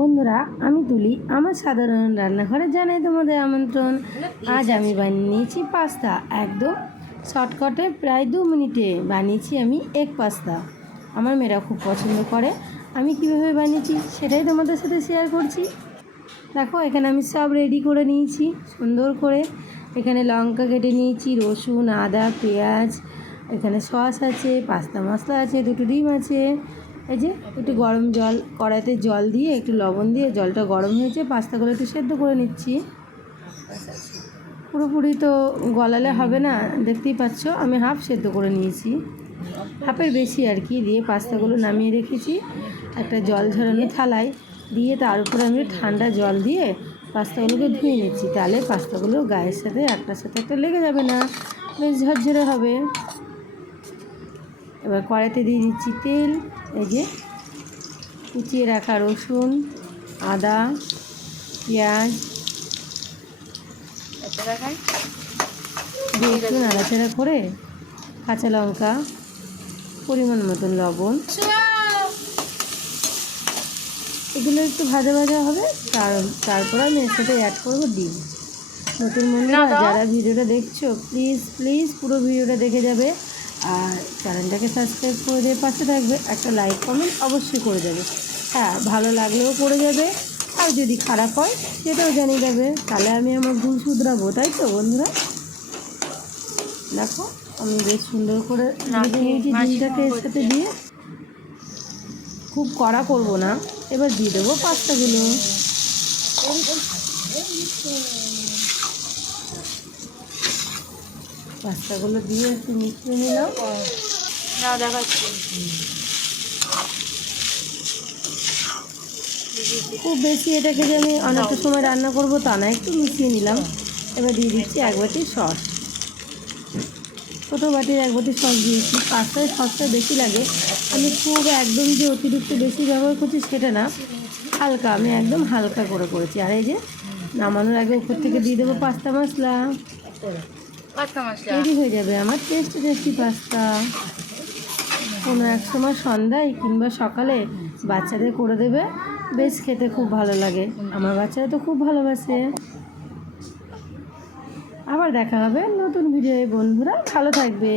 বন্ধুরা, আমি তুলি আমার সাধারণ রান্নাঘরে জানাই তোমাদের আমন্ত্রণ। আজ আমি বানিয়ে নিয়েছি পাস্তা। একদম শর্টকাটে প্রায় 2 মিনিটে বানিয়েছি আমি এগ পাস্তা। আমার মেয়েরা খুব পছন্দ করে। আমি কিভাবে বানিয়েছি সেটাই তোমাদের সাথে শেয়ার করছি। দেখো, এখানে আমি সব রেডি করে নিয়েছি সুন্দর করে। এখানে লঙ্কা কেটে নিয়েছি, রসুন, আদা, পেঁয়াজ, এখানে সস আছে, পাস্তা মশলা আছে, 2টো ডিম আছে। এই যে একটু গরম জল, কড়াইতে জল দিয়ে একটু লবণ দিয়ে জলটা গরম হয়েছে, পাস্তাগুলো একটু সেদ্ধ করে নিচ্ছি। পুরোপুরি তো গলালে হবে না, দেখতেই পাচ্ছ আমি হাফ সেদ্ধ করে নিয়েছি, হাফের বেশি আর কি। দিয়ে পাস্তাগুলো নামিয়ে রেখেছি একটা জল ঝরানো থালায়, দিয়ে তার উপরে আমি ঠান্ডা জল দিয়ে পাস্তাগুলোকে ধুয়ে নিচ্ছি। তাহলে পাস্তাগুলো গায়ের সাথে একটার সাথে একটা লেগে যাবে না, বেশ ঝরঝরে হবে। এবার কড়াইতে দিয়ে দিচ্ছি তেল। এই যে কুচিয়ে রাখা রসুন, আদা, পেঁয়াজ দিয়ে একটু নাড়াচাড়া করে কাঁচা লঙ্কা, পরিমাণ মতন লবণ, এগুলো একটু ভাজা ভাজা হবে। তারপর আমি এর সাথে অ্যাড করবো ডিম। নতুন বন্ধুরা যারা ভিডিওটা দেখছো, প্লিজ পুরো ভিডিওটা দেখে যাবে, আর চ্যানেলটাকে সাবস্ক্রাইব করে দিয়ে পাশে থাকবে। একটা লাইক কমেন্ট অবশ্যই করে যাবে। হ্যাঁ, ভালো লাগলেও করে যাবে, আর যদি খারাপ হয় সেটাও জানিয়ে যাবে, তাহলে আমি আমার ভুল শুধরাবো। তাই তো বন্ধুরা? দেখো, আমি বেশ সুন্দর করে নিয়েছি ডিমটাকে এর সাথে দিয়ে। খুব কড়া করবো না। এবার দিয়ে দেবো পাস্তাগুলো। পাস্তাগুলো দিয়ে একটু মিশিয়ে নিলাম। খুব বেশি এটাকে যে আমি অনেকটা সময় রান্না করবো তা না, একটু মিশিয়ে নিলাম। এবার দিয়ে দিচ্ছি 1 বাটি সস। ছোটো বাটির 1 বাটি সস দিয়েছি। পাস্তায় সসটা বেশি লাগে। আমি খুব একদম যে অতিরিক্ত বেশি ব্যবহার করছি সেটা না, হালকা, আমি একদম হালকা করে করেছি। আর এই যে নামানোর আগে উপর থেকে দিয়ে দেবো পাস্তা মশলা। রেডি হয়ে যাবে আমার টেস্টি পাস্তা। কোনো এক সময় সন্ধ্যায় কিংবা সকালে বাচ্চাদের করে দেবে, বেশ খেতে খুব ভালো লাগে। আমার বাচ্চারা তো খুব ভালোবাসে। আবার দেখা হবে নতুন ভিডিওয় বন্ধুরা, ভালো থাকবে।